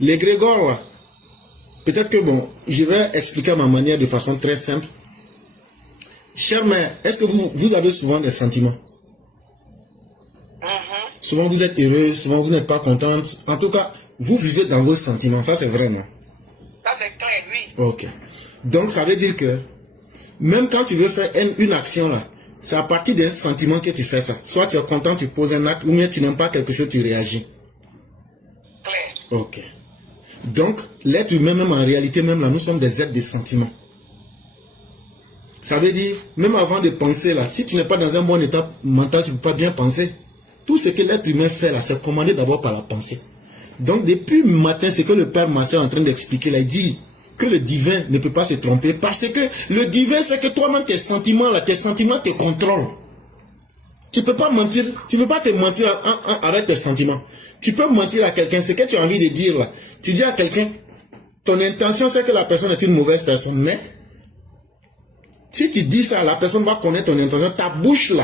L'égrégore, là, peut-être que bon, je vais expliquer à ma manière de façon très simple. Chère mère, est-ce que vous avez souvent des sentiments? Souvent vous êtes heureuse, souvent vous n'êtes pas contente. En tout cas, vous vivez dans vos sentiments. Ça, c'est vrai, non? Ça, c'est clair, oui. Ok. Donc, ça veut dire que même quand tu veux faire une action, là, c'est à partir d'un sentiment que tu fais ça. Soit tu es content, tu poses un acte, ou bien tu n'aimes pas quelque chose, tu réagis. Clair. Ok. Donc, l'être humain, même en réalité, même là, nous sommes des êtres de sentiments. Ça veut dire, même avant de penser là, si tu n'es pas dans un bon état mental, tu ne peux pas bien penser. Tout ce que l'être humain fait là, c'est commandé d'abord par la pensée. Donc, depuis le matin, c'est que le Père Marcel est en train d'expliquer là, il dit que le divin ne peut pas se tromper parce que le divin, c'est que toi-même, tes sentiments là, tes sentiments te contrôlent. Tu ne peux pas mentir, tu ne peux pas te mentir avec tes sentiments. Tu peux mentir à quelqu'un, ce que tu as envie de dire là. Tu dis à quelqu'un, ton intention c'est que la personne est une mauvaise personne, mais si tu dis ça, la personne va connaître ton intention. Ta bouche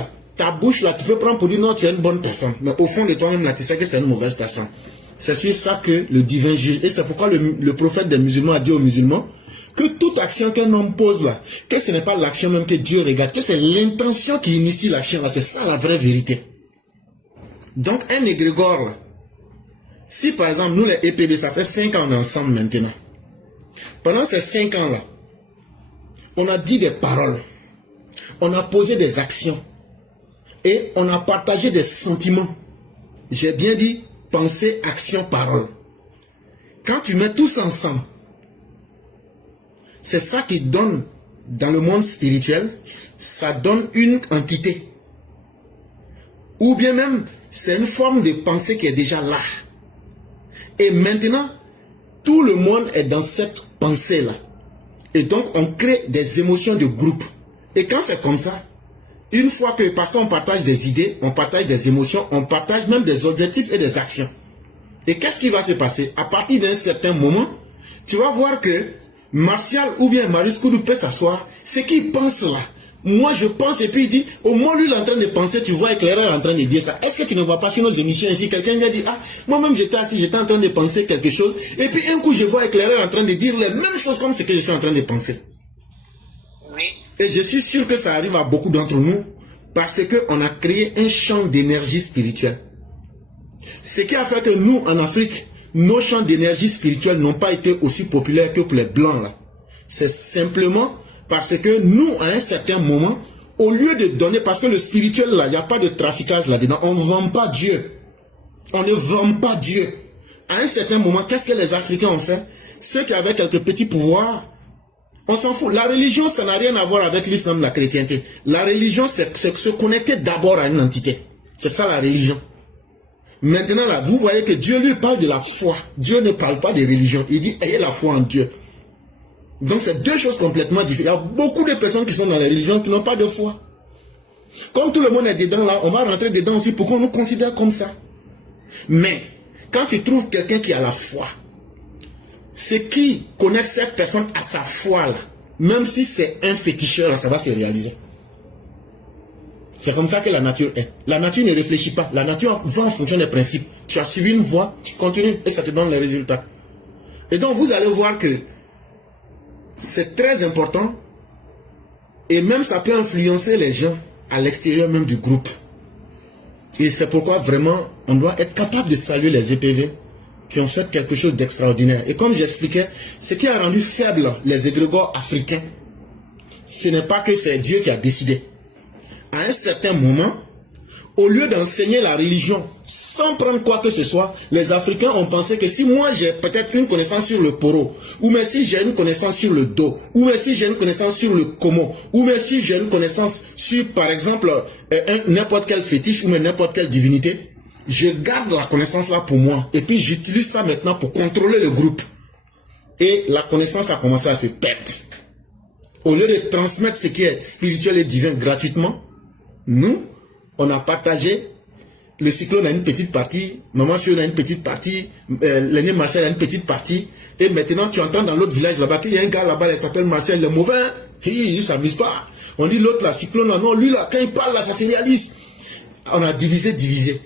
là, tu peux prendre pour dire non, tu es une bonne personne. Mais au fond de toi-même là, tu sais que c'est une mauvaise personne. C'est sur ça que le divin juge. Et c'est pourquoi le prophète des musulmans a dit aux musulmans que toute action qu'un homme pose là, que ce n'est pas l'action même que Dieu regarde, que c'est l'intention qui initie l'action là. C'est ça la vraie vérité. Donc un égrégore là, si par exemple nous les EPB, ça fait 5 ans ensemble maintenant. Pendant ces 5 ans là, on a dit des paroles, on a posé des actions et on a partagé des sentiments. J'ai bien dit pensée, action, parole. Quand tu mets tout ça ensemble, c'est ça qui donne dans le monde spirituel, ça donne une entité. Ou bien même, c'est une forme de pensée qui est déjà là. Et maintenant, tout le monde est dans cette pensée-là. Et donc, on crée des émotions de groupe. Et quand c'est comme ça, une fois que, parce qu'on partage des idées, on partage des émotions, on partage même des objectifs et des actions. Et qu'est-ce qui va se passer? À partir d'un certain moment, tu vas voir que Martial ou bien Marius Koudou peut s'asseoir. Ce qu'il pense là, moi je pense, et puis il dit, au moins lui il est en train de penser, tu vois éclaireur en train de dire ça. Est-ce que tu ne vois pas sur nos émissions ici, quelqu'un vient dire, ah, moi-même j'étais assis, j'étais en train de penser quelque chose, et puis un coup je vois éclaireur en train de dire les mêmes choses comme ce que je suis en train de penser. Oui. Et je suis sûr que ça arrive à beaucoup d'entre nous, parce qu'on a créé un champ d'énergie spirituelle. Ce qui a fait que nous, en Afrique, nos champs d'énergie spirituelle n'ont pas été aussi populaires que pour les Blancs là. C'est simplement parce que nous, à un certain moment, au lieu de donner, parce que le spirituel là, il n'y a pas de traficage là-dedans, on ne vend pas Dieu. On ne vend pas Dieu. À un certain moment, qu'est-ce que les Africains ont fait? Ceux qui avaient quelques petits pouvoirs, on s'en fout. La religion, ça n'a rien à voir avec l'islam, la chrétienté. La religion, c'est se connecter d'abord à une entité. C'est ça la religion. Maintenant là, vous voyez que Dieu lui parle de la foi. Dieu ne parle pas de religion. Il dit, ayez la foi en Dieu. Donc c'est deux choses complètement différentes. Il y a beaucoup de personnes qui sont dans la religion qui n'ont pas de foi. Comme tout le monde est dedans là, on va rentrer dedans aussi pour qu'on nous considère comme ça. Mais, quand tu trouves quelqu'un qui a la foi, c'est qui connaît cette personne à sa foi là, même si c'est un féticheur là, ça va se réaliser. C'est comme ça que la nature est. La nature ne réfléchit pas. La nature va en fonction des principes. Tu as suivi une voie, tu continues et ça te donne les résultats. Et donc vous allez voir que c'est très important et même ça peut influencer les gens à l'extérieur même du groupe. Et c'est pourquoi vraiment on doit être capable de saluer les EPV qui ont fait quelque chose d'extraordinaire. Et comme j'expliquais, ce qui a rendu faibles les égrégores africains, ce n'est pas que c'est Dieu qui a décidé. À un certain moment, au lieu d'enseigner la religion sans prendre quoi que ce soit, les Africains ont pensé que si moi j'ai peut-être une connaissance sur le poro, ou mais si j'ai une connaissance sur le do, ou mais si j'ai une connaissance sur le komo, ou mais si j'ai une connaissance sur par exemple n'importe quel fétiche ou n'importe quelle divinité, je garde la connaissance là pour moi et puis j'utilise ça maintenant pour contrôler le groupe. Et la connaissance a commencé à se perdre. Au lieu de transmettre ce qui est spirituel et divin gratuitement, nous, on a partagé, le cyclone a une petite partie, Maman Fiona a une petite partie, l'aîné Marcel a une petite partie, et maintenant tu entends dans l'autre village là-bas qu'il y a un gars là-bas, il s'appelle Marcel, le mauvais, il ne s'amuse pas. On dit l'autre là, cyclone, non, lui là, quand il parle là, ça se réalise. On a divisé.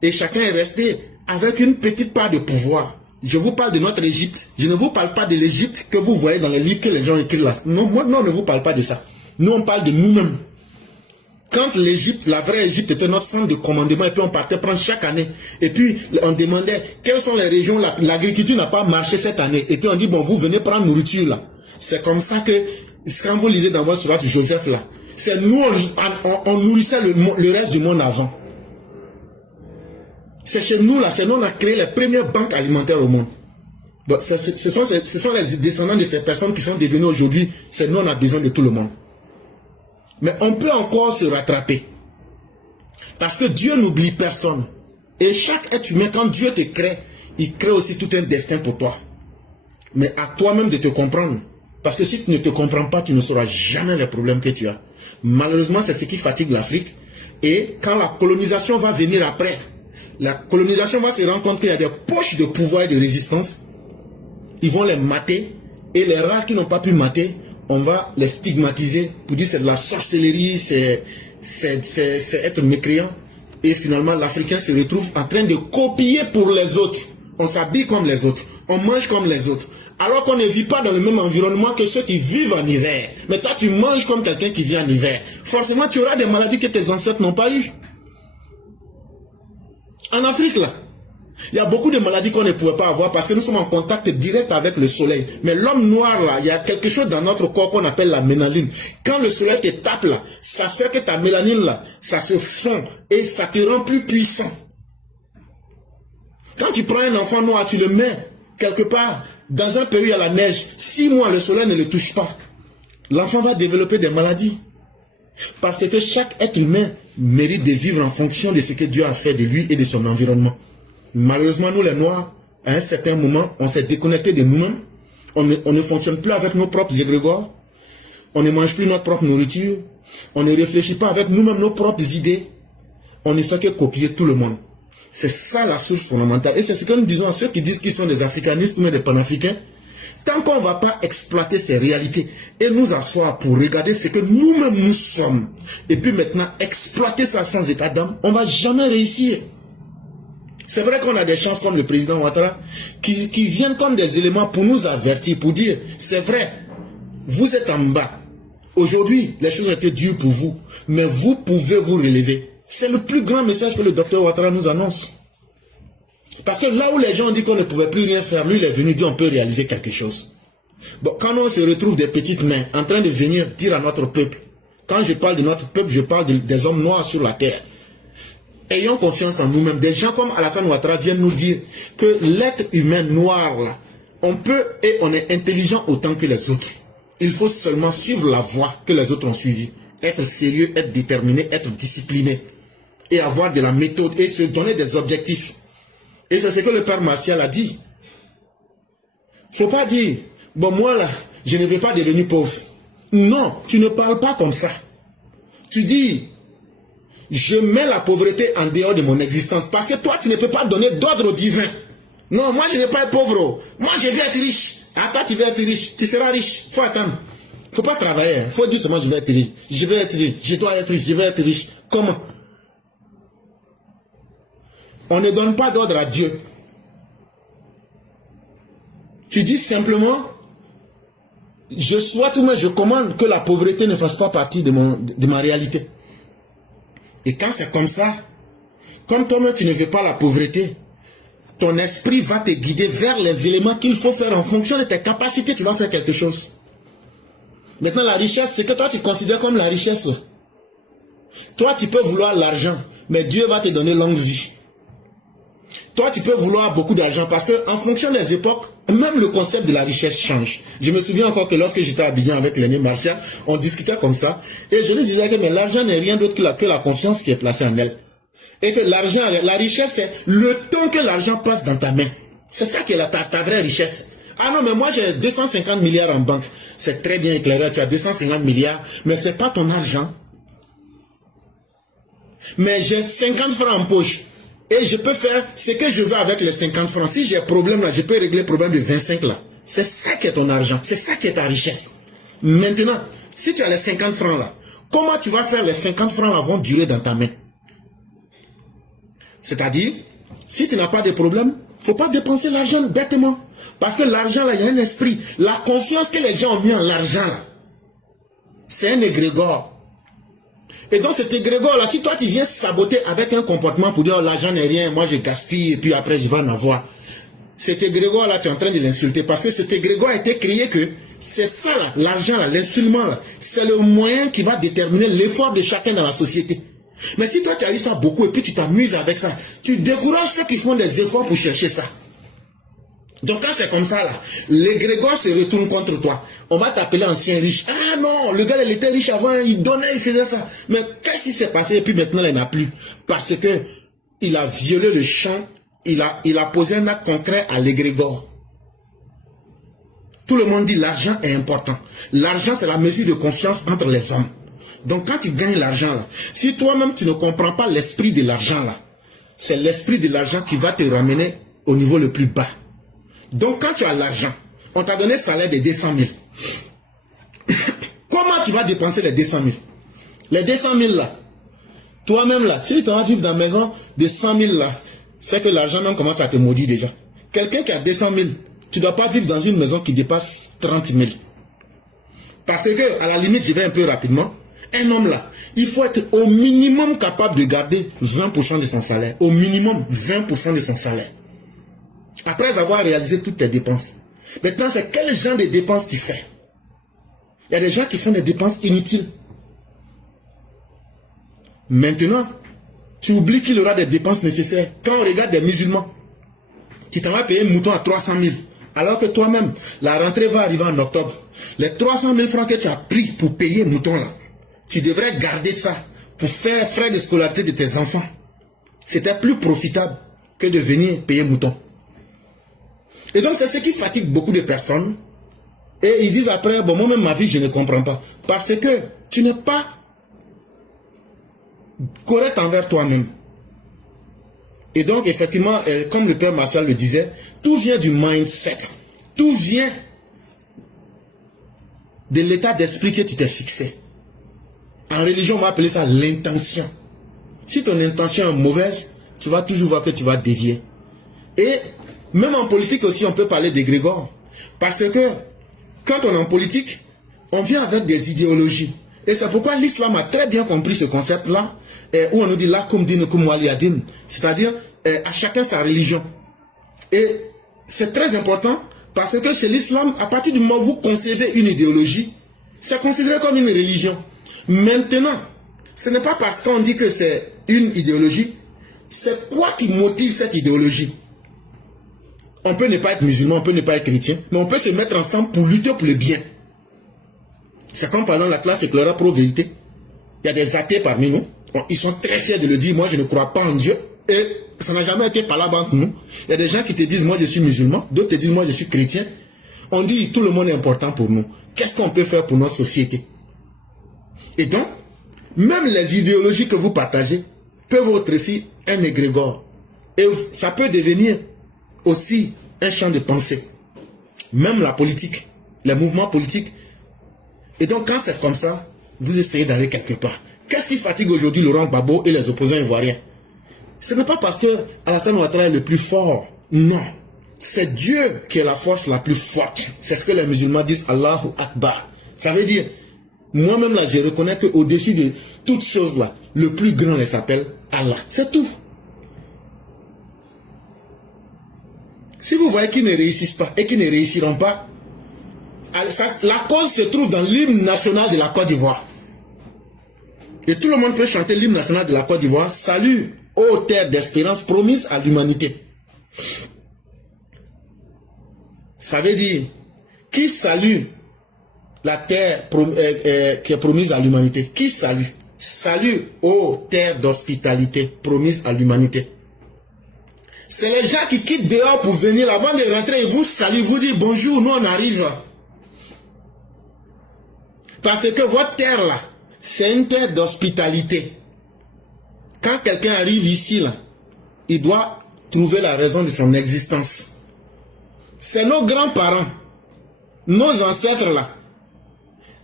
Et chacun est resté avec une petite part de pouvoir. Je vous parle de notre Égypte. Je ne vous parle pas de l'Égypte que vous voyez dans les livres que les gens écrivent là. Non, moi, non, on ne vous parle pas de ça. Nous, on parle de nous-mêmes. Quand l'Égypte, la vraie Égypte était notre centre de commandement, et puis on partait prendre chaque année. Et puis on demandait quelles sont les régions, l'agriculture n'a pas marché cette année. Et puis on dit, bon, vous venez prendre nourriture là. C'est comme ça que, quand vous lisez dans votre sourate Joseph là, c'est nous, on nourrissait le reste du monde avant. C'est chez nous là, c'est nous on a créé les premières banques alimentaires au monde. Donc, ce sont les descendants de ces personnes qui sont devenues aujourd'hui, c'est nous on a besoin de tout le monde. Mais on peut encore se rattraper. Parce que Dieu n'oublie personne. Et chaque être humain, quand Dieu te crée, il crée aussi tout un destin pour toi. Mais à toi-même de te comprendre. Parce que si tu ne te comprends pas, tu ne sauras jamais les problèmes que tu as. Malheureusement, c'est ce qui fatigue l'Afrique. Et quand la colonisation va venir après, la colonisation va se rendre compte qu'il y a des poches de pouvoir et de résistance. Ils vont les mater. Et les rares qui n'ont pas pu mater, on va les stigmatiser pour dire c'est de la sorcellerie, c'est être mécréant. Et finalement, l'Africain se retrouve en train de copier pour les autres. On s'habille comme les autres, on mange comme les autres. Alors qu'on ne vit pas dans le même environnement que ceux qui vivent en hiver. Mais toi, tu manges comme quelqu'un qui vit en hiver. Forcément, tu auras des maladies que tes ancêtres n'ont pas eues. En Afrique, là, il y a beaucoup de maladies qu'on ne pouvait pas avoir parce que nous sommes en contact direct avec le soleil. Mais l'homme noir, là, il y a quelque chose dans notre corps qu'on appelle la mélanine. Quand le soleil te tape, là, ça fait que ta mélanine, là, ça se fond et ça te rend plus puissant. Quand tu prends un enfant noir, tu le mets quelque part dans un pays à la neige, 6 mois, le soleil ne le touche pas. L'enfant va développer des maladies. Parce que chaque être humain mérite de vivre en fonction de ce que Dieu a fait de lui et de son environnement. Malheureusement, nous les Noirs, à un certain moment, on s'est déconnecté de nous-mêmes. On ne fonctionne plus avec nos propres égrégores. On ne mange plus notre propre nourriture. On ne réfléchit pas avec nous-mêmes nos propres idées. On ne fait que copier tout le monde. C'est ça la source fondamentale. Et c'est ce que nous disons à ceux qui disent qu'ils sont des africanistes ou des panafricains. Tant qu'on ne va pas exploiter ces réalités et nous asseoir pour regarder ce que nous-mêmes nous sommes, et puis maintenant exploiter ça sans état d'âme, on ne va jamais réussir. C'est vrai qu'on a des chances comme le président Ouattara qui viennent comme des éléments pour nous avertir, pour dire, c'est vrai, vous êtes en bas. Aujourd'hui, les choses ont été dures pour vous, mais vous pouvez vous relever. C'est le plus grand message que le docteur Ouattara nous annonce. Parce que là où les gens ont dit qu'on ne pouvait plus rien faire, lui il est venu dire on peut réaliser quelque chose. Bon, quand on se retrouve des petites mains en train de venir dire à notre peuple, quand je parle de notre peuple, je parle des hommes noirs sur la terre. Ayons confiance en nous-mêmes. Des gens comme Alassane Ouattara viennent nous dire que l'être humain noir, là, on peut et on est intelligent autant que les autres. Il faut seulement suivre la voie que les autres ont suivie. Être sérieux, être déterminé, être discipliné. Et avoir de la méthode et se donner des objectifs. Et c'est ce que le père Martial a dit. Il ne faut pas dire, bon moi là, je ne vais pas devenir pauvre. Non, tu ne parles pas comme ça. Tu dis, je mets la pauvreté en dehors de mon existence. Parce que toi, tu ne peux pas donner d'ordre divin. Non, moi je ne vais pas être pauvre. Moi je vais être riche. Ah, toi tu vas être riche. Tu seras riche. Il faut attendre. Il ne faut pas travailler. Il faut dire seulement je vais être riche. Je vais être riche. Je dois être riche. Je vais être riche. Comment? On ne donne pas d'ordre à Dieu. Tu dis simplement, je souhaite ou je commande que la pauvreté ne fasse pas partie de ma réalité. Et quand c'est comme ça, comme toi-même tu ne veux pas la pauvreté, ton esprit va te guider vers les éléments qu'il faut faire en fonction de tes capacités, tu vas faire quelque chose. Maintenant la richesse, c'est que toi tu considères comme la richesse. Là. Toi tu peux vouloir l'argent, mais Dieu va te donner longue vie. Toi, tu peux vouloir beaucoup d'argent parce qu'en fonction des époques, même le concept de la richesse change. Je me souviens encore que lorsque j'étais à Abidjan avec l'aîné Martial, on discutait comme ça. Et je lui disais que l'argent n'est rien d'autre que la confiance qui est placée en elle. Et que l'argent, la richesse, c'est le temps que l'argent passe dans ta main. C'est ça qui est ta vraie richesse. Ah non, mais moi j'ai 250 milliards en banque. C'est très bien éclairé, tu as 250 milliards, mais ce n'est pas ton argent. Mais j'ai 50 francs en poche. Et je peux faire ce que je veux avec les 50 francs. Si j'ai un problème là, je peux régler le problème de 25 là. C'est ça qui est ton argent. C'est ça qui est ta richesse. Maintenant, si tu as les 50 francs là, comment tu vas faire les 50 francs là vont durer dans ta main? C'est-à-dire, si tu n'as pas de problème, Il ne faut pas dépenser l'argent bêtement. Parce que l'argent, là, il y a un esprit. La confiance que les gens ont mis en l'argent, là, c'est un égrégore. Et donc cet égrégore-là, si toi tu viens saboter avec un comportement pour dire oh, l'argent n'est rien, moi je gaspille et puis après je vais en avoir. Cet égrégore-là, tu es en train de l'insulter parce que cet égrégore a été créé que c'est ça, l'argent, l'instrument, c'est le moyen qui va déterminer l'effort de chacun dans la société. Mais si toi tu as eu ça beaucoup et puis tu t'amuses avec ça, tu décourages ceux qui font des efforts pour chercher ça. Donc quand c'est comme ça là, l'égrégore se retourne contre toi. On va t'appeler ancien riche. Ah non, le gars il était riche avant, il donnait, il faisait ça. Mais qu'est-ce qui s'est passé et puis maintenant il n'a plus? Parce que il a violé le champ, il a posé un acte concret à l'égrégore. Tout le monde dit l'argent est important. L'argent c'est la mesure de confiance entre les hommes. Donc quand tu gagnes l'argent là, si toi-même tu ne comprends pas l'esprit de l'argent là, c'est l'esprit de l'argent qui va te ramener au niveau le plus bas. Donc quand tu as l'argent, on t'a donné salaire de 200 000. Comment tu vas dépenser les 200 000? Les 200 000 là, toi-même là, si tu vas vivre dans une maison de 100 000 là, c'est que l'argent même commence à te maudire déjà. Quelqu'un qui a 200 000, tu ne dois pas vivre dans une maison qui dépasse 30 000. Parce que, à la limite, je vais un peu rapidement, un homme là, il faut être au minimum capable de garder 20% de son salaire. Au minimum 20% de son salaire. Après avoir réalisé toutes tes dépenses. Maintenant, c'est quel genre de dépenses tu fais? Il y a des gens qui font des dépenses inutiles. Maintenant, tu oublies qu'il y aura des dépenses nécessaires. Quand on regarde des musulmans, tu t'en vas payer un mouton à 300 000. Alors que toi-même, la rentrée va arriver en octobre. Les 300 000 francs que tu as pris pour payer mouton là, tu devrais garder ça pour faire frais de scolarité de tes enfants. C'était plus profitable que de venir payer mouton. Et donc, c'est ce qui fatigue beaucoup de personnes. Et ils disent après, bon, moi-même, ma vie, je ne comprends pas. Parce que tu n'es pas correct envers toi-même. Et donc, effectivement, comme le père Marcel le disait, tout vient du mindset. Tout vient de l'état d'esprit que tu t'es fixé. En religion, on va appeler ça l'intention. Si ton intention est mauvaise, tu vas toujours voir que tu vas dévier. Et même en politique aussi, on peut parler d'égrégore. Parce que quand on est en politique, on vient avec des idéologies. Et c'est pourquoi l'islam a très bien compris ce concept-là, où on nous dit la kum din kum waliyadin, c'est-à-dire à chacun sa religion. Et c'est très important parce que chez l'islam, à partir du moment où vous concevez une idéologie, c'est considéré comme une religion. Maintenant, ce n'est pas parce qu'on dit que c'est une idéologie, c'est quoi qui motive cette idéologie? On peut ne pas être musulman, on peut ne pas être chrétien, mais on peut se mettre ensemble pour lutter pour le bien. C'est comme par exemple la classe éclaireur pro-vérité. Il y a des athées parmi nous. Ils sont très fiers de le dire, moi je ne crois pas en Dieu. Et ça n'a jamais été par entre nous. Il y a des gens qui te disent, moi je suis musulman. D'autres te disent, moi je suis chrétien. On dit, tout le monde est important pour nous. Qu'est-ce qu'on peut faire pour notre société? Et donc, même les idéologies que vous partagez peuvent être aussi un égrégore. Et ça peut devenir aussi un champ de pensée. Même la politique, les mouvements politiques. Et donc, quand c'est comme ça, vous essayez d'aller quelque part. Qu'est-ce qui fatigue aujourd'hui Laurent Gbagbo et les opposants ivoiriens? Ce n'est pas parce que Alassane Ouattara est le plus fort. Non. C'est Dieu qui est la force la plus forte. C'est ce que les musulmans disent, Allahu Akbar. Ça veut dire, moi-même là, je reconnais qu'au-dessus de toutes choses là, le plus grand, il s'appelle Allah. C'est tout. Si vous voyez qu'ils ne réussissent pas et qu'ils ne réussiront pas, la cause se trouve dans l'hymne national de la Côte d'Ivoire. Et tout le monde peut chanter l'hymne national de la Côte d'Ivoire. Salut, ô terre d'espérance promise à l'humanité. Ça veut dire, qui salue la terre qui est promise à l'humanité? Qui salue? Salut, ô terre d'hospitalité promise à l'humanité. C'est les gens qui quittent dehors pour venir avant de rentrer et vous saluent, vous disent bonjour, nous on arrive. Parce que votre terre là, c'est une terre d'hospitalité. Quand quelqu'un arrive ici là, il doit trouver la raison de son existence. C'est nos grands-parents, nos ancêtres là.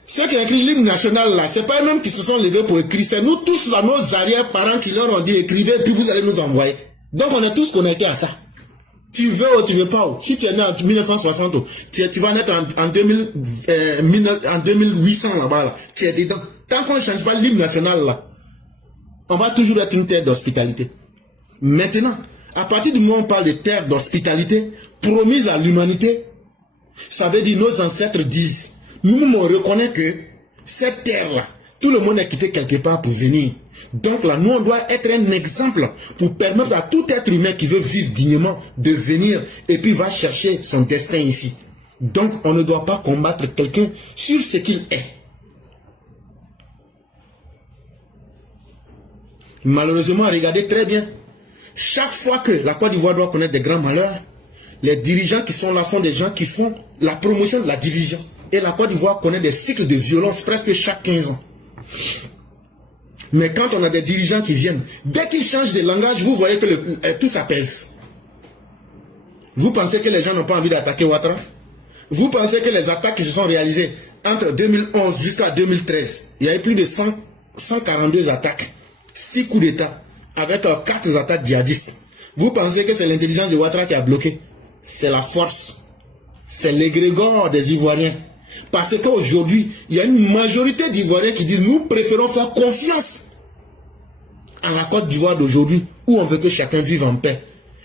Ceux qui ont écrit l'hymne national là, c'est pas eux-mêmes qui se sont levés pour écrire, c'est nous tous là, nos arrière-parents qui leur ont dit écrivez puis vous allez nous envoyer. Donc on est tous connectés à ça. Tu veux ou tu veux pas. Si tu es né en 1960, tu vas naître en 2800 là-bas. Là. Tu es dedans. Tant qu'on ne change pas l'hymne national là, on va toujours être une terre d'hospitalité. Maintenant, à partir du moment où on parle de terre d'hospitalité, promise à l'humanité, ça veut dire nos ancêtres disent, nous-mêmes on reconnaît que cette terre-là, tout le monde est quitté quelque part pour venir. Donc là, nous on doit être un exemple pour permettre à tout être humain qui veut vivre dignement de venir et puis va chercher son destin ici. Donc on ne doit pas combattre quelqu'un sur ce qu'il est. Malheureusement, regardez très bien, chaque fois que la Côte d'Ivoire doit connaître des grands malheurs, les dirigeants qui sont là sont des gens qui font la promotion de la division. Et la Côte d'Ivoire connaît des cycles de violence presque chaque 15 ans. Mais quand on a des dirigeants qui viennent, dès qu'ils changent de langage, vous voyez que tout s'apaise. Vous pensez que les gens n'ont pas envie d'attaquer Ouattara? Vous pensez que les attaques qui se sont réalisées entre 2011 jusqu'à 2013, il y a eu plus de 142 attaques, 6 coups d'État, avec 4 attaques djihadistes. Vous pensez que c'est l'intelligence de Ouattara qui a bloqué? C'est la force. C'est l'égrégore des Ivoiriens. Parce qu'aujourd'hui, il y a une majorité d'Ivoiriens qui disent nous préférons faire confiance à la Côte d'Ivoire d'aujourd'hui, où on veut que chacun vive en paix.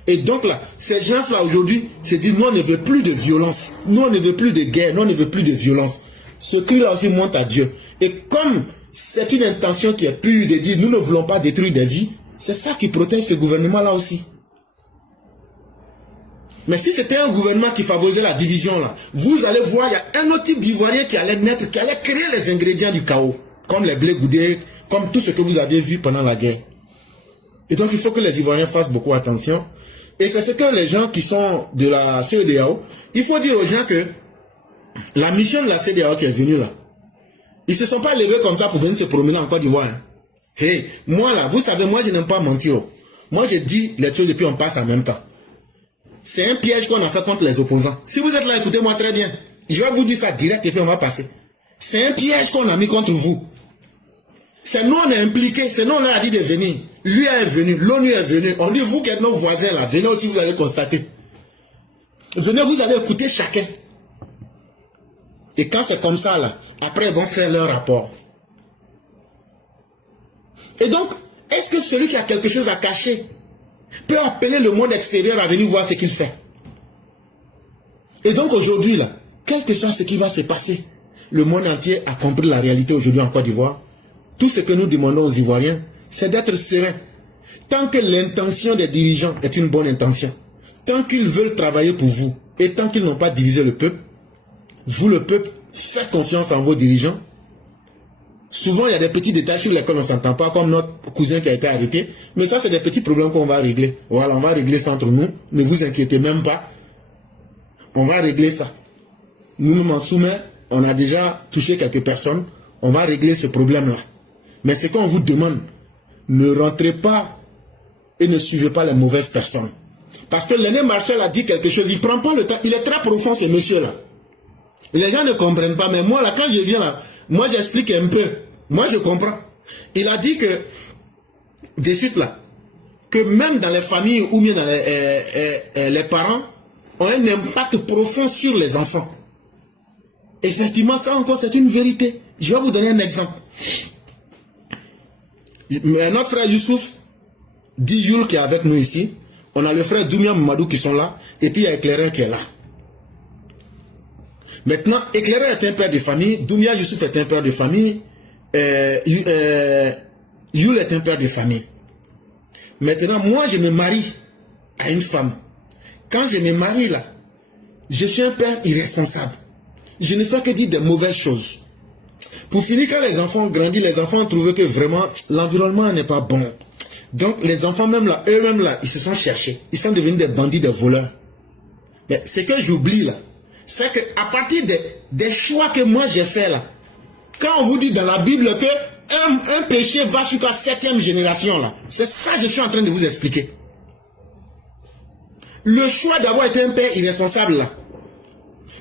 Et donc là, ces gens-là aujourd'hui se disent nous on ne veut plus de violence, nous on ne veut plus de guerre, nous on ne veut plus de violence. Ce cri-là aussi monte à Dieu. Et comme c'est une intention qui est pure de dire nous ne voulons pas détruire des vies, c'est ça qui protège ce gouvernement-là aussi. Mais si c'était un gouvernement qui favorisait la division là, vous allez voir, il y a un autre type d'Ivoirien qui allait naître, qui allait créer les ingrédients du chaos, comme les blés goudés, comme tout ce que vous aviez vu pendant la guerre. Et donc il faut que les Ivoiriens fassent beaucoup attention. Et c'est ce que les gens qui sont de la CEDEAO, il faut dire aux gens que la mission de la CEDEAO qui est venue là, ils ne se sont pas levés comme ça pour venir se promener en Côte d'Ivoire. Hein. Hey, moi là, vous savez, moi je n'aime pas mentir. Moi je dis les choses et puis on passe en même temps. C'est un piège qu'on a fait contre les opposants. Si vous êtes là, écoutez-moi très bien. Je vais vous dire ça direct et puis on va passer. C'est un piège qu'on a mis contre vous. C'est nous on est impliqués. C'est nous on a dit de venir. Lui est venu. L'ONU est venu. On dit vous qui êtes nos voisins là. Venez aussi, vous allez constater. Venez, vous allez écouter chacun. Et quand c'est comme ça là, après ils vont faire leur rapport. Et donc, est-ce que celui qui a quelque chose à cacher peut appeler le monde extérieur à venir voir ce qu'il fait? Et donc aujourd'hui là, quel que soit ce qui va se passer, le monde entier a compris la réalité aujourd'hui en Côte d'Ivoire. Tout ce que nous demandons aux Ivoiriens, c'est d'être sereins. Tant que l'intention des dirigeants est une bonne intention, tant qu'ils veulent travailler pour vous, et tant qu'ils n'ont pas divisé le peuple, vous le peuple, faites confiance en vos dirigeants. Souvent, il y a des petits détails sur lesquels on ne s'entend pas, comme notre cousin qui a été arrêté. Mais ça, c'est des petits problèmes qu'on va régler. Voilà, on va régler ça entre nous. Ne vous inquiétez même pas. On va régler ça. Nous, en Soumet, on a déjà touché quelques personnes. On va régler ce problème-là. Mais c'est qu'on vous demande, ne rentrez pas et ne suivez pas les mauvaises personnes. Parce que l'aîné Marcel a dit quelque chose. Il ne prend pas le temps. Il est très profond, ce monsieur-là. Les gens ne comprennent pas. Mais moi, là, quand je viens là, moi, j'explique un peu. Moi, je comprends. Il a dit que, de suite là, que même dans les familles ou bien dans les parents ont un impact profond sur les enfants. Effectivement, ça encore, c'est une vérité. Je vais vous donner un exemple. Notre frère Youssouf, dit Yul qui est avec nous ici. On a le frère Doumia Mamadou qui sont là. Et puis il y a Éclaireur qui est là. Maintenant, Éclaireur est un père de famille. Doumia Youssouf est un père de famille. Yul est un père de famille. Maintenant, moi, je me marie à une femme. Quand je me marie là, je suis un père irresponsable. Je ne fais que dire des mauvaises choses. Pour finir, quand les enfants ont grandi, les enfants ont trouvé que vraiment l'environnement n'est pas bon. Donc les enfants même là, eux-mêmes là, ils se sont cherchés. Ils sont devenus des bandits, des voleurs. Mais ce que j'oublie là, c'est qu'à partir des choix que moi j'ai fait là, quand on vous dit dans la Bible que un péché va jusqu'à 7e génération là, c'est ça que je suis en train de vous expliquer. Le choix d'avoir été un père irresponsable là,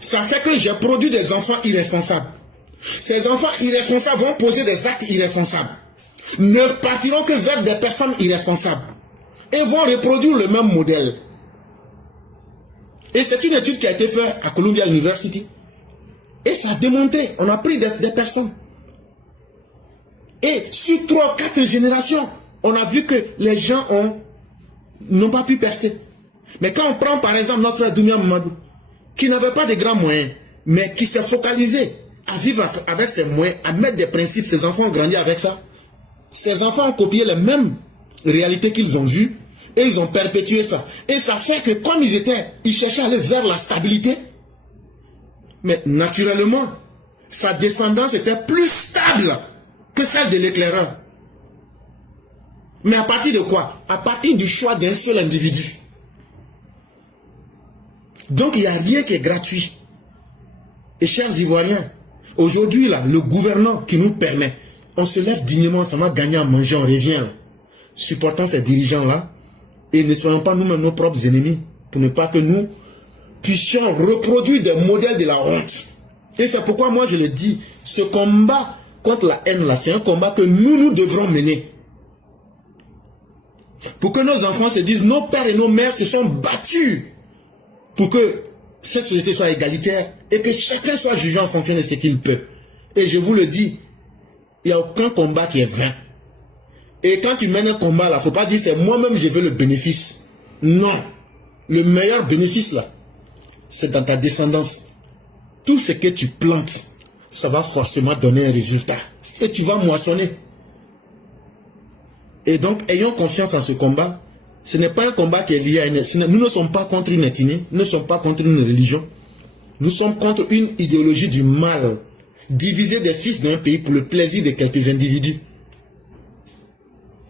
ça fait que j'ai produit des enfants irresponsables. Ces enfants irresponsables vont poser des actes irresponsables. Ne partiront que vers des personnes irresponsables. Et vont reproduire le même modèle. Et c'est une étude qui a été faite à Columbia University. Et ça a démontré, on a pris des personnes. Et sur 3 ou 4 générations, on a vu que les gens n'ont pas pu percer. Mais quand on prend par exemple notre frère Doumbia Mamadou, qui n'avait pas de grands moyens, mais qui s'est focalisé à vivre avec ses moyens, à mettre des principes, ses enfants ont grandi avec ça. Ces enfants ont copié les mêmes réalités qu'ils ont vues et ils ont perpétué ça. Et ça fait que comme ils cherchaient à aller vers la stabilité, mais naturellement, sa descendance était plus stable que celle de l'éclaireur. Mais à partir de quoi? À partir du choix d'un seul individu. Donc il n'y a rien qui est gratuit. Et chers Ivoiriens, aujourd'hui là, le gouvernant qui nous permet, on se lève dignement, ça va gagner à manger, on revient là. Supportons ces dirigeants-là et ne soyons pas nous-mêmes nos propres ennemis pour ne pas que nous puissions reproduire des modèles de la honte. Et c'est pourquoi moi je le dis, ce combat contre la haine là, c'est un combat que nous devrons mener. Pour que nos enfants se disent, nos pères et nos mères se sont battus pour que cette société soit égalitaire et que chacun soit jugé en fonction de ce qu'il peut. Et je vous le dis, il n'y a aucun combat qui est vain. Et quand tu mènes un combat là, il ne faut pas dire c'est moi-même je veux le bénéfice. Non. Le meilleur bénéfice là, c'est dans ta descendance. Tout ce que tu plantes, ça va forcément donner un résultat. Et tu vas moissonner. Et donc, ayons confiance en ce combat. Ce n'est pas un combat qui est lié à une... Nous ne sommes pas contre une ethnie, nous ne sommes pas contre une religion. Nous sommes contre une idéologie du mal. Diviser des fils d'un pays pour le plaisir de quelques individus.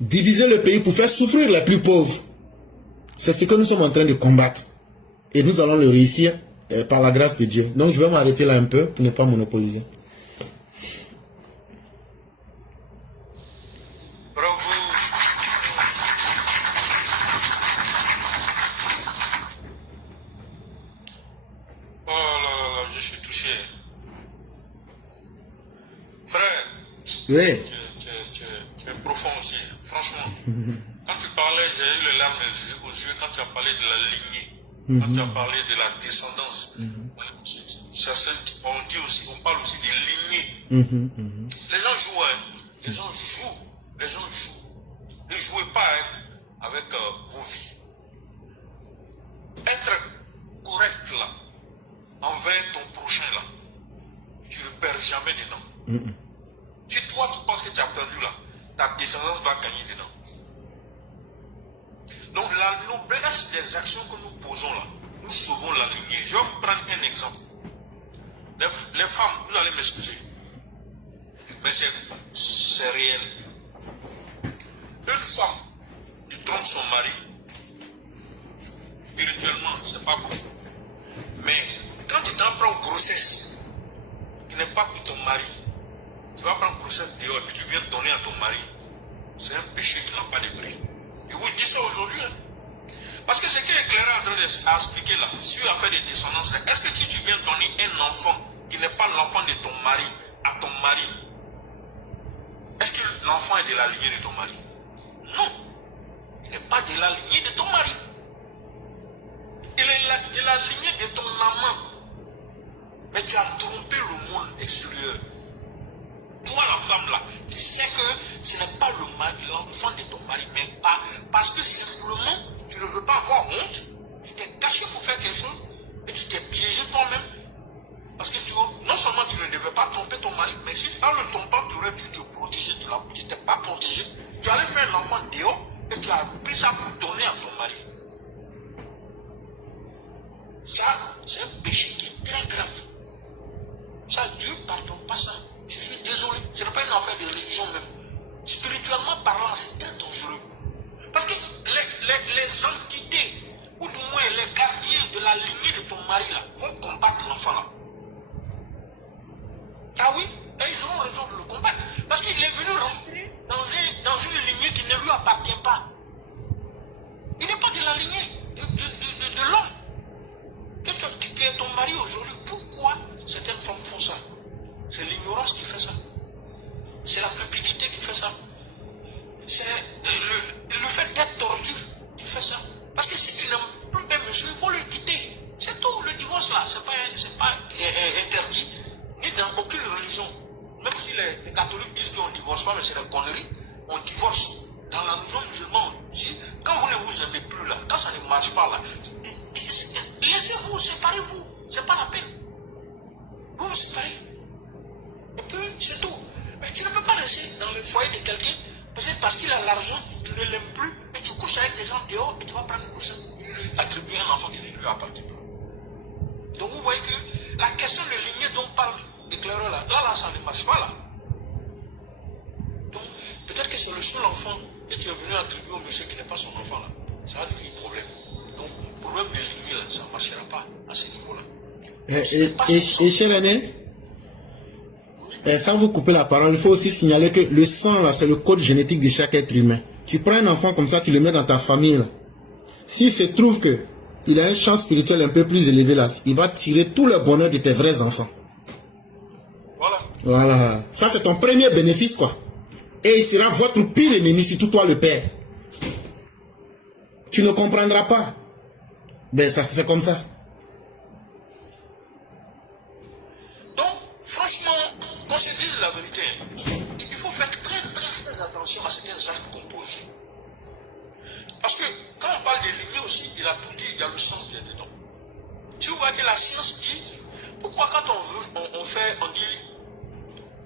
Diviser le pays pour faire souffrir les plus pauvres. C'est ce que nous sommes en train de combattre. Et nous allons le réussir par la grâce de Dieu. Donc je vais m'arrêter là un peu pour ne pas monopoliser. Bravo. Oh là là là, je suis touché. Frère, Oui. tu es profond aussi, franchement. Quand tu parlais, j'ai eu les larmes aux yeux quand tu as parlé de la lignée, quand tu as parlé de la descendance. On dit aussi, on parle aussi des lignées. Les gens jouent, hein. Les gens jouent. Ne jouez pas avec vos vies. Être correct là, envers ton prochain là, tu ne perds jamais dedans. Si toi tu penses que tu as perdu là, ta descendance va gagner dedans. Donc la noblesse des actions que nous posons là, nous sauvons la lignée. Je vais vous prendre un exemple. Les femmes, vous allez m'excuser, mais c'est réel. Une femme qui trompe son mari, spirituellement, c'est pas bon. Mais quand tu t'en prends grossesse, qui n'est pas pour ton mari, tu vas prendre grossesse dehors et puis tu viens donner à ton mari, c'est un péché qui n'a pas de prix. Et vous dites ça aujourd'hui, hein? Parce que ce que l'éclaireur est en train d'expliquer là, sur l'affaire des descendances, est-ce que tu viens donner un enfant qui n'est pas l'enfant de ton mari à ton mari? Est-ce que l'enfant est de la lignée de ton mari? Non. Il n'est pas de la lignée de ton mari. Il est de la lignée de ton amant. Mais tu as trompé le monde extérieur. Toi, la femme là, tu sais que ce n'est pas l'enfant de ton mari, mais pas parce que simplement tu ne veux pas avoir honte, tu t'es caché pour faire quelque chose et tu t'es piégé toi-même. Parce que non seulement tu ne devais pas tromper ton mari, mais si en le trompant, tu aurais pu te protéger, tu t'es pas protégé. Tu allais faire un enfant dehors et tu as pris ça pour donner à ton mari. Ça, c'est un péché qui est très grave. Ça, Dieu ne pardonne pas ça. Je suis désolé. Ce n'est pas une affaire de religion même. Spirituellement parlant, c'est très dangereux. Parce que les entités, ou du moins les gardiens de la lignée de ton mari là, vont combattre l'enfant là. Ah oui, et ils auront raison de le combattre. Parce qu'il est venu rentrer dans une lignée qui ne lui appartient pas. Il n'est pas de la lignée de l'homme. Qui est ton mari aujourd'hui. Pourquoi certaines femmes font ça? C'est l'ignorance qui fait ça. C'est la cupidité qui fait ça. C'est le fait d'être tordu qui fait ça. Parce que si tu n'aimes plus un monsieur, il faut le quitter. C'est tout. Le divorce là, c'est pas interdit, ni dans aucune religion. Même si les catholiques disent qu'on ne divorce pas, mais c'est des conneries, on divorce. Dans la religion musulmane, quand vous ne vous aimez plus là, quand ça ne marche pas là, laissez-vous, séparez-vous. C'est pas la peine. Vous vous séparez. Et puis, c'est tout. Mais tu ne peux pas rester dans le foyer de quelqu'un, parce qu'il a l'argent, tu ne l'aimes plus, et tu couches avec des gens dehors, et tu vas prendre une couche, lui attribuer un enfant qui ne lui appartient pas. Donc vous voyez que la question de lignée dont parle l'éclaireur là, ça ne marche pas là. Donc, peut-être que c'est le seul enfant que tu es venu attribuer au monsieur qui n'est pas son enfant là. Ça va devenir problème. Donc, problème de lignée là, ça ne marchera pas à ce niveau-là. Et cher aîné, sans vous couper la parole, il faut aussi signaler que le sang là, c'est le code génétique de chaque être humain. Tu prends un enfant comme ça, tu le mets dans ta famille là. S'il se trouve que il a un champ spirituel un peu plus élevé là, il va tirer tout le bonheur de tes vrais enfants. Voilà. Ça c'est ton premier bénéfice quoi. Et il sera votre pire ennemi, surtout toi le père. Tu ne comprendras pas. Ben ça se fait comme ça. Donc, franchement, qu'on se dise la vérité, il faut faire très attention à certains actes qu'on pose. Parce que quand on parle de lignée aussi, il a tout dit, il y a le sang qui est dedans. Tu vois que la science dit, pourquoi quand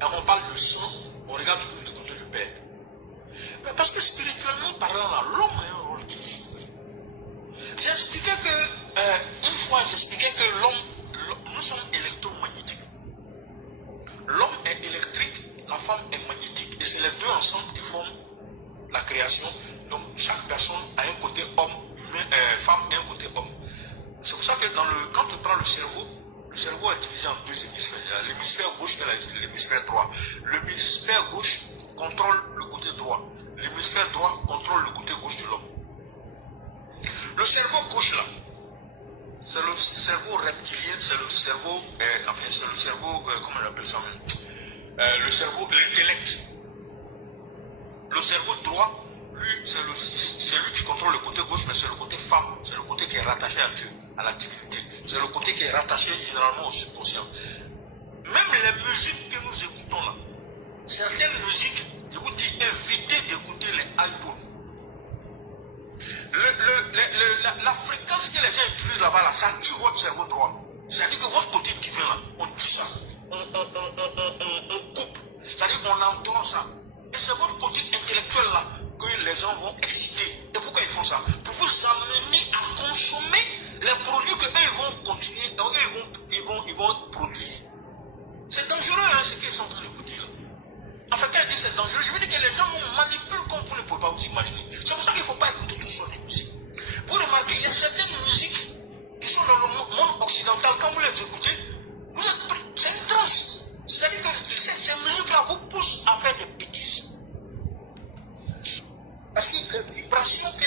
on parle de sang, on regarde toujours du côté du père. Mais parce que spirituellement parlant, l'homme a un rôle qui joue. J'expliquais que, une fois, que l'homme, nous sommes électromagnétiques. L'homme est électrique, la femme est magnétique. Et c'est les deux ensemble qui forment la création. Donc chaque personne a un côté homme, femme et un côté homme. C'est pour ça que quand tu prends le cerveau est divisé en deux hémisphères. L'hémisphère gauche et l'hémisphère droit. L'hémisphère gauche contrôle le côté droit. L'hémisphère droit contrôle le côté gauche de l'homme. Le cerveau gauche là, c'est le cerveau reptilien, c'est le cerveau, comment on appelle ça même, le cerveau, l'intellect. Le cerveau droit, lui, c'est lui qui contrôle le côté gauche, mais c'est le côté femme, c'est le côté qui est rattaché à Dieu, à la divinité. C'est le côté qui est rattaché généralement au subconscient. Même les musiques que nous écoutons là, certaines musiques, je vous dis, évitez d'écouter les albums. La fréquence que les gens utilisent là-bas, là, ça tue votre cerveau droit. C'est-à-dire que votre côté divin là, on tue ça. On coupe. C'est-à-dire qu'on entend ça. Et c'est votre côté intellectuel là que les gens vont exciter. Et pourquoi ils font ça? Pour vous amener à consommer les produits qu'eux ils vont continuer, donc ils vont produire. C'est dangereux hein, ce qu'ils sont en train d'écouter là. En fait, quand je dis c'est dangereux, je veux dire que les gens nous manipulent comme vous ne pouvez pas vous imaginer. C'est pour ça qu'il ne faut pas écouter tout sur les musiques. Vous remarquez, il y a certaines musiques qui sont dans le monde occidental, quand vous les écoutez, vous êtes pris, c'est une transe. C'est-à-dire que ces musiques-là vous poussent à faire des bêtises. Parce que les vibrations que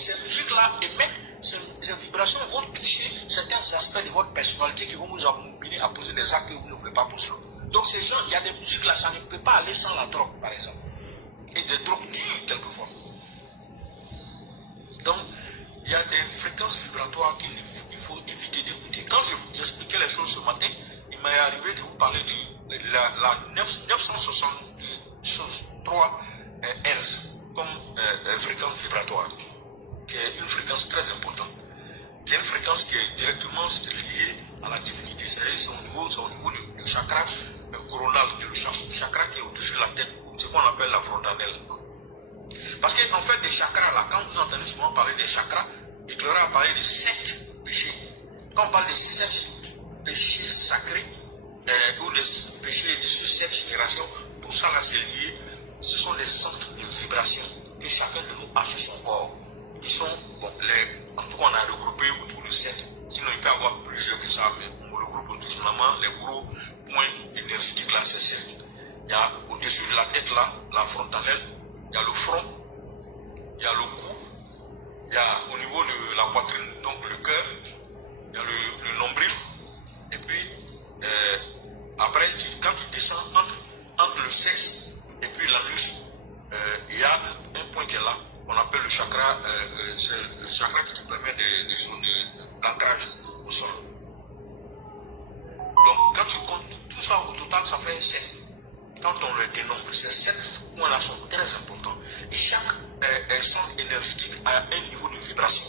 ces musiques-là émettent, ces vibrations vont toucher certains aspects de votre personnalité qui vont vous amener à poser des actes que vous ne voulez pas poser. Donc ces gens, il y a des musiques là, ça ne peut pas aller sans la drogue, par exemple. Et des drogues dures, quelquefois. Donc, il y a des fréquences vibratoires qu'il faut éviter d'écouter. Quand j'expliquais les choses ce matin, il m'est arrivé de vous parler de la 963 Hz comme fréquence vibratoire, qui est une fréquence très importante. Il y a une fréquence qui est directement liée à la divinité, c'est au niveau du chakra coronal, le chakra qui est au-dessus de la tête, ce qu'on appelle la frontanelle. Parce qu'en fait, des chakras, là, quand vous entendez souvent parler des chakras, l'éclaireur a parlé de 7 péchés. Quand on parle de 7 péchés sacrés, ou des péchés de 7 générations, tout ça là c'est lié, ce sont des centres de vibration que chacun de nous a sur son corps. Ils sont, bon, en tout cas on a regroupé autour de 7, sinon il peut y avoir plusieurs que ça, mais on regroupe autour généralement les gros points énergétiques là, c'est 7. Il y a au-dessus de la tête là, la frontanelle, il y a le front, il y a le cou, il y a au niveau de la poitrine, donc le cœur, il y a le nombril, et puis après, quand tu descends entre le sexe et puis l'anus, il y a un point qui est là, on appelle le chakra, c'est le chakra qui te permet de l'ancrage. tu comptes tout ça au total, ça fait 7. Quand on le dénombre, ces 7 points-là sont très importants. Et chaque centre énergétique a un niveau de vibration.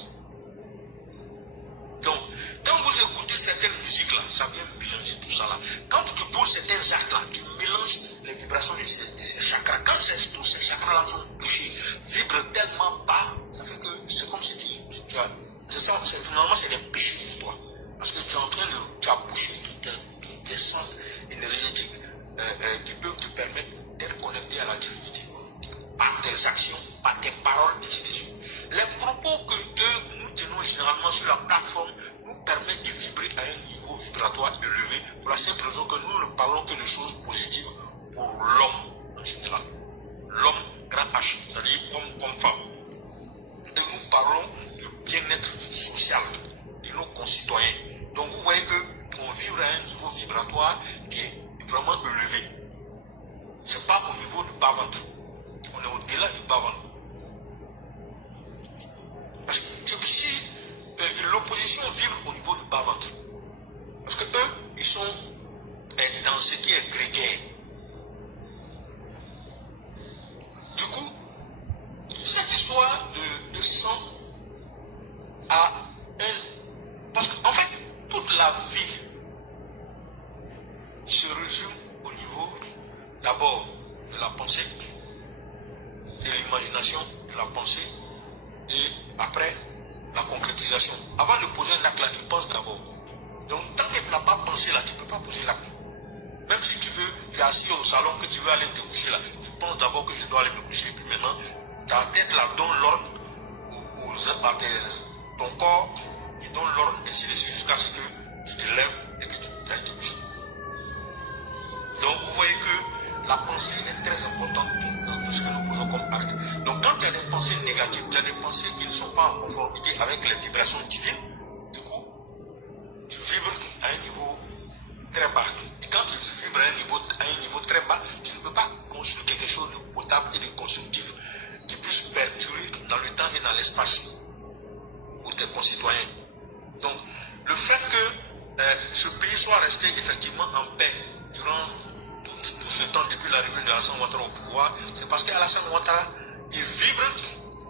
Donc, quand vous écoutez certaines musiques-là, ça vient mélanger tout ça là. Quand tu poses certains actes-là, tu mélanges les vibrations de ces chakras. Quand tous ces chakras-là sont touchés, vibrent tellement bas, ça fait que c'est comme si tu as... Finalement, c'est des péchés pour toi. Parce que tu es en train de... Tu as bouché tous tes centres énergétiques qui peuvent te permettre d'être connecté à la divinité. Par tes actions, par tes paroles, et ainsi de suite. Les propos que nous tenons généralement sur la plateforme nous permettent de vibrer à un niveau vibratoire élevé pour la simple raison que nous ne parlons que de choses positives pour l'homme en général. L'homme, grand H, c'est-à-dire homme comme femme. Et nous parlons du bien-être social de nos concitoyens. Donc vous voyez qu'on vibre à un niveau vibratoire qui est vraiment élevé. Ce n'est pas au niveau du bas-ventre. On est au-delà du bas-ventre. Parce que si l'opposition vibre au niveau du bas-ventre, parce que eux, ils sont dans ce qui est grégaire. Du coup, cette histoire de sang a un... Parce qu'en fait, toute la vie se résume au niveau d'abord de la pensée, de l'imagination, de la pensée, et après la concrétisation. Avant de poser un acte là, tu penses d'abord. Donc tant que tu n'as pas pensé là, tu ne peux pas poser l'acte. Même si tu es assis au salon, que tu veux aller te coucher là, tu penses d'abord que je dois aller me coucher. Et puis maintenant, ta tête là donne l'ordre à ton corps qui donne l'ordre, ainsi de suite, jusqu'à ce que tu te lèves et que tu ailles te coucher. Donc vous voyez que la pensée est très importante dans tout ce que nous posons comme acte. Donc quand tu as des pensées négatives, tu as des pensées qui ne sont pas en conformité avec les vibrations divines, du coup, tu vibres à un niveau très bas. Et quand tu vibres à un niveau très bas, tu ne peux pas construire quelque chose de potable et de constructif qui puisse perdurer dans le temps et dans l'espace pour tes concitoyens. Donc le fait que ce pays soit resté effectivement en paix durant tout ce temps depuis l'arrivée de Alassane Ouattara au pouvoir, c'est parce qu'Alassane Ouattara, il vibre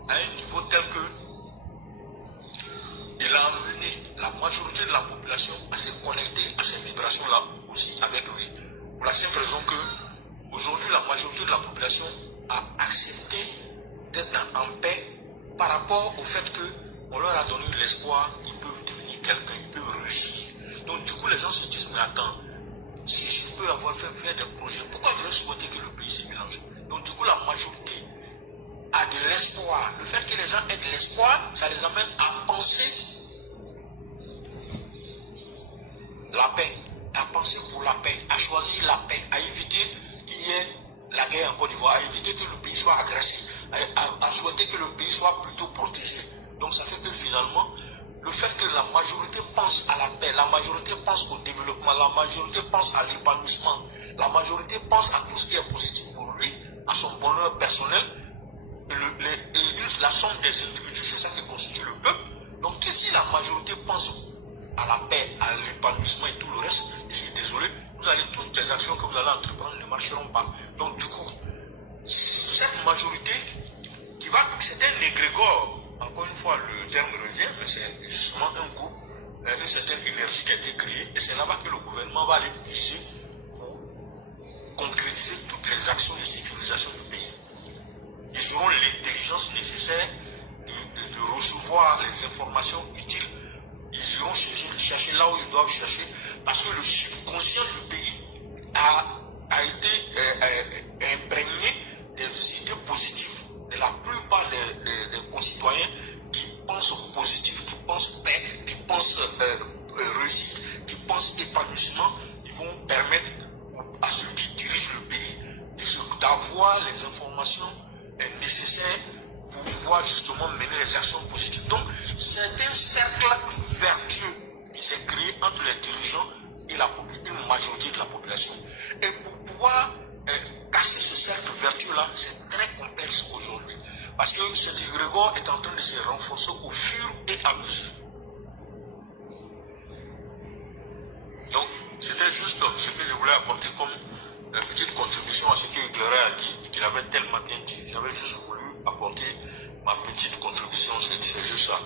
à un niveau tel que il a amené la majorité de la population à se connecter à ces vibrations-là aussi avec lui. Pour la simple raison que aujourd'hui la majorité de la population a accepté d'être en paix par rapport au fait qu'on leur a donné l'espoir qu'ils peuvent devenir quelqu'un, ils peuvent réussir. Donc du coup les gens se disent, mais attends, si je peux avoir fait des projets, pourquoi je vais souhaiter que le pays se mélange? Donc du coup la majorité a de l'espoir. Le fait que les gens aient de l'espoir, ça les amène à penser la paix, à penser pour la paix, à choisir la paix, à éviter qu'il y ait la guerre en Côte d'Ivoire, à éviter que le pays soit agressé, à souhaiter que le pays soit plutôt protégé. Donc ça fait que finalement, le fait que la majorité pense à la paix, la majorité pense au développement, la majorité pense à l'épanouissement, la majorité pense à tout ce qui est positif pour lui, à son bonheur personnel, la somme des individus, c'est ça qui constitue le peuple. Donc si la majorité pense à la paix, à l'épanouissement et tout le reste, je suis désolé, toutes les actions que vous allez entreprendre ne marcheront pas. Donc du coup, cette majorité qui va, c'est un égrégore, encore une fois le terme revient, mais c'est justement un groupe, une certaine énergie qui a été créée, et c'est là-bas que le gouvernement va aller puiser pour concrétiser toutes les actions de sécurisation du pays. Ils auront l'intelligence nécessaire de recevoir les informations utiles. Ils iront chercher là où ils doivent chercher, parce que le subconscient du pays a été imprégné des idées positives de la plupart des concitoyens qui pensent positif, qui pensent paix, qui pensent réussite, qui pensent épanouissement. Ils vont permettre à ceux qui dirigent le pays d'avoir les informations nécessaires pour pouvoir justement mener les actions positives. Donc, c'est un cercle vertueux qui s'est créé entre les dirigeants et une majorité de la population. Et pour pouvoir casser ce cercle vertueux-là, c'est très complexe aujourd'hui. Parce que cet égrégore est en train de se renforcer au fur et à mesure. Donc, C'était juste ce que je voulais apporter comme petite contribution à ce que Éclairé a dit, et qu'il avait tellement bien dit. J'avais juste voulu apporter ma petite contribution, c'est juste ça.